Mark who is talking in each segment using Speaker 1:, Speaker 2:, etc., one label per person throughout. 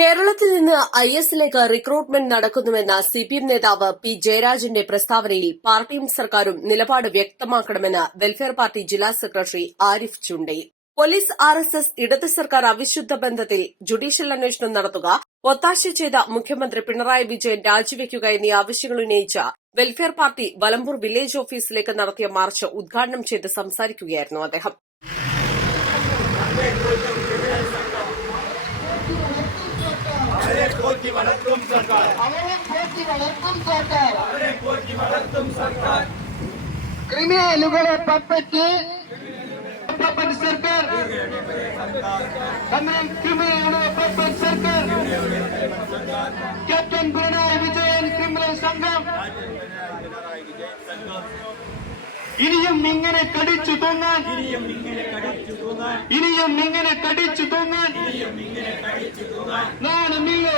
Speaker 1: കേരളത്തിൽ നിന്ന് ഐ എസിലേക്ക് റിക്രൂട്ട്മെന്റ് നടക്കുന്നുവെന്ന സി പി എം നേതാവ് പി ജയരാജന്റെ പ്രസ്താവനയിൽ പാർട്ടിയും സർക്കാരും നിലപാട് വ്യക്തമാക്കണമെന്ന് വെൽഫെയർ പാർട്ടി ജില്ലാ secretary Arif ചുണ്ടി. Police R S S ഇടത് സർക്കാർ അവിശുദ്ധ ബന്ധത്തിൽ ജുഡീഷ്യൽ അന്വേഷണം നടത്തുക ഒത്താശ ചെയ്ത മുഖ്യമന്ത്രി പിണറായി വിജയൻ രാജിവെക്കുക എന്നീ ആവശ്യങ്ങൾ ഉന്നയിച്ച വെൽഫെയർ പാർട്ടി വലമ്പൂർ വില്ലേജ് ഓഫീസിലേക്ക് നടത്തിയ മാർച്ച് ഉദ്ഘാടനം ചെയ്ത് സംസാരിക്കുകയായിരുന്നു അദ്ദേഹം.
Speaker 2: സർക്കാർ
Speaker 3: അവരെ പോറ്റി വളർത്തും സർക്കാർ
Speaker 2: അവരെ പോറ്റി വളർത്തും സർക്കാർ
Speaker 3: ക്രിമിനലുകളെ പപ്പറ്റ് പപ്പറ്റ് സർക്കാർ കണ്ണൻ ക്രിമിനലുകളെ പപ്പറ്റ് സർക്കാർ ക്യാപ്റ്റൻ പിണറായി വിജയൻ ക്രിമിനൽ സംഘം ഇനിയും ഇങ്ങനെ കടിച്ചു തൂങ്ങാൻ
Speaker 2: ഇനിയും ഇങ്ങനെ കടിച്ചു തൂങ്ങാൻ
Speaker 3: ഇനിയും ഇങ്ങനെ കടിച്ചു തൂങ്ങാൻ
Speaker 2: ഇനിയും ഇങ്ങനെ കടിച്ചു തൂങ്ങാൻ
Speaker 3: നാണമില്ലേ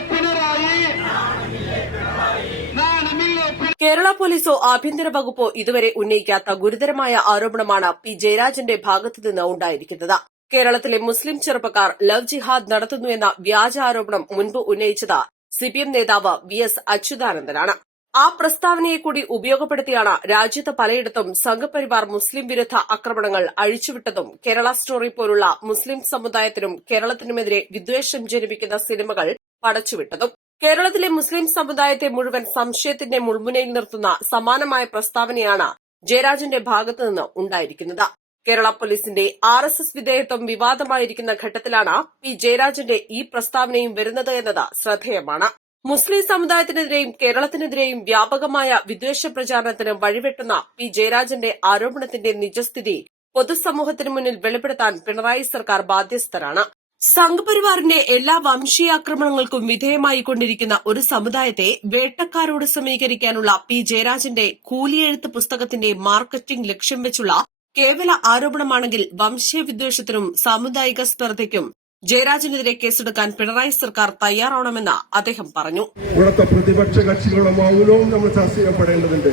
Speaker 1: കേരള പോലീസോ ആഭ്യന്തര വകുപ്പോ ഇതുവരെ ഉന്നയിക്കാത്ത ഗുരുതരമായ ആരോപണമാണ് പി ജയരാജന്റെ ഭാഗത്തുനിന്ന് ഉണ്ടായിരിക്കുന്നത്. കേരളത്തിലെ മുസ്ലിം ചെറുപ്പക്കാർ ലവ് ജിഹാദ് നടത്തുന്നുവെന്ന വ്യാജ ആരോപണം മുൻപ് ഉന്നയിച്ചത് സിപിഎം നേതാവ് വി എസ് അച്യുതാനന്ദനാണ്. ആ പ്രസ്താവനയെ കൂടി ഉപയോഗപ്പെടുത്തിയാണ് രാജ്യത്ത് പലയിടത്തും സംഘപരിവാർ മുസ്ലിം വിരുദ്ധ ആക്രമണങ്ങൾ അഴിച്ചുവിട്ടതും കേരള സ്റ്റോറി പോലുള്ള മുസ്ലിം സമുദായത്തിനും കേരളത്തിനുമെതിരെ വിദ്വേഷം ജനിപ്പിക്കുന്ന സിനിമകൾ പടച്ചുവിട്ടതും. കേരളത്തിലെ മുസ്ലിം സമുദായത്തെ മുഴുവൻ സംശയത്തിന്റെ മുൾമുനയിൽ നിർത്തുന്ന സമാനമായ പ്രസ്താവനയാണ് ജയരാജന്റെ ഭാഗത്തുനിന്ന് ഉണ്ടായിരിക്കുന്നത്. കേരള പോലീസിന്റെ ആർ എസ് എസ് വിധേയത്വം വിവാദമായിരിക്കുന്ന ഘട്ടത്തിലാണ് പി ജയരാജന്റെ ഈ പ്രസ്താവനയും വരുന്നത് എന്നത് ശ്രദ്ധേയമാണ്. മുസ്ലിം സമുദായത്തിനെതിരെയും കേരളത്തിനെതിരെയും വ്യാപകമായ വിദ്വേഷ പ്രചാരണത്തിന് വഴിവെട്ടുന്ന പി ജയരാജന്റെ ആരോപണത്തിന്റെ നിജസ്ഥിതി പൊതുസമൂഹത്തിന് മുന്നിൽ വെളിപ്പെടുത്താൻ പിണറായി സർക്കാർ ബാധ്യസ്ഥരാണ്. സംഘപരിവാറിന്റെ എല്ലാ വംശീയാക്രമണങ്ങൾക്കും വിധേയമായിക്കൊണ്ടിരിക്കുന്ന ഒരു സമുദായത്തെ വേട്ടക്കാരോട് സമീകരിക്കാനുള്ള പി. ജയരാജന്റെ കൂലിയെഴുത്ത് പുസ്തകത്തിന്റെ മാർക്കറ്റിംഗ് ലക്ഷ്യം വെച്ചുള്ള കേവല ആരോപണമാണെങ്കിൽ വംശീയ വിദ്വേഷത്തിനും സാമുദായിക സ്പർദ്ധയ്ക്കും ജയരാജനെതിരെ കേസെടുക്കാൻ പിണറായി സർക്കാർ തയ്യാറാവണമെന്ന് അദ്ദേഹം പറഞ്ഞു.
Speaker 4: ഇവിടുത്തെ പ്രതിപക്ഷ കക്ഷികളുടെ മൗനവും നമ്മൾ ചർച്ച ചെയ്യപ്പെടേണ്ടതുണ്ട്.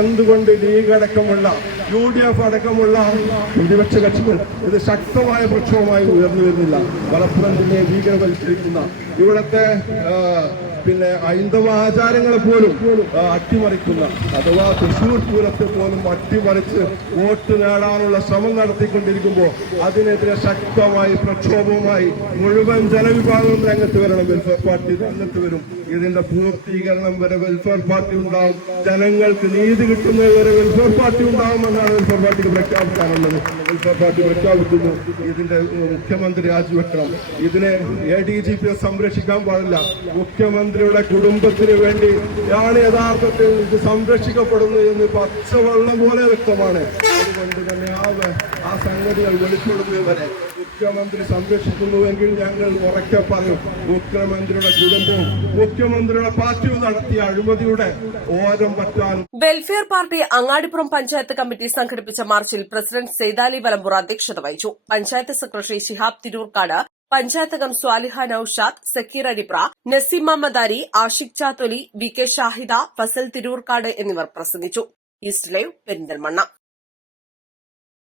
Speaker 4: എന്തുകൊണ്ട് ലീഗ് അടക്കമുള്ള യു ഡി എഫ് അടക്കമുള്ള പ്രതിപക്ഷ കക്ഷികൾ ഇത് ശക്തമായ പ്രക്ഷോഭമായി ഉയർന്നു വരുന്നില്ല? മലപ്പുറം ജില്ലയെ ഭീകരവൽക്കരിക്കുന്ന ഇവിടുത്തെ പിന്നെ ഹൈന്ദവ ആചാരങ്ങളെ പോലും അട്ടിമറിക്കുന്ന അഥവാ തൃശൂർ പൂരത്തെ പോലും അട്ടിമറിച്ച് വോട്ട് നേടാനുള്ള ശ്രമം നടത്തിക്കൊണ്ടിരിക്കുമ്പോൾ അതിനെതിരെ ശക്തമായി പ്രക്ഷോഭവുമായി മുഴുവൻ ജനവിഭാഗവും രംഗത്ത് വരണം വെൽഫെയർ പാർട്ടി രംഗത്ത് വരും. ഇതിന്റെ പൂർത്തീകരണം വരെ വെൽഫെയർ പാർട്ടി ഉണ്ടാവും. ജനങ്ങൾക്ക് നീതി കിട്ടുന്നത് വരെ വെൽഫെയർ പാർട്ടി ഉണ്ടാവുമെന്നാണ് വെൽഫെയർ പാർട്ടിക്ക് പ്രഖ്യാപിക്കാനുള്ളത്. വെൽഫെയർ പാർട്ടി പ്രഖ്യാപിക്കുന്നു. ഇതിന്റെ മുഖ്യമന്ത്രി രാജിവെക്കണം. ഇതിനെ എ ഡി ജി പിയെ സംരക്ഷിക്കാൻ പാടില്ല. മുഖ്യമന്ത്രിയുടെ കുടുംബത്തിന് വേണ്ടി ആണ് യഥാർത്ഥത്തിൽ ഇത് സംരക്ഷിക്കപ്പെടുന്നു എന്ന് പച്ചവെള്ളം പോലെ വ്യക്തമാണ്. അതുകൊണ്ട് തന്നെ ആ സംഗതികൾ വെളിപ്പെടുന്നത് വരെ മുഖ്യമന്ത്രി സംരക്ഷിക്കുന്നുവെങ്കിൽ ഞങ്ങൾ ഉറക്കെ പറയും. മുഖ്യമന്ത്രിയുടെ കുടുംബവും മുഖ്യമന്ത്രിയുടെ പാർട്ടിയും നടത്തിയ അഴിമതിയുടെ ഓരം പറ്റാൻ
Speaker 1: welfare party Angadipuram panchayat committee സംഘടിപ്പിച്ച മാർച്ചിൽ പ്രസിഡന്റ് സെയ്താലി വലമ്പൂർ അധ്യക്ഷത വഹിച്ചു. പഞ്ചായത്ത് സെക്രട്ടറി ശിഹാബ് തിരൂർക്കാട് പഞ്ചായത്ത് അംഗം സ്വാലിഹ നൌഷാദ് സക്കീർ അരിപ്ര നസീം മമ്മദാരി ആഷിഖ് ചാത്തൊലി വി കെ ഷാഹിദ ഫസൽ തിരൂർക്കാട് എന്നിവർ പ്രസംഗിച്ചു. East live Perinthalmanna.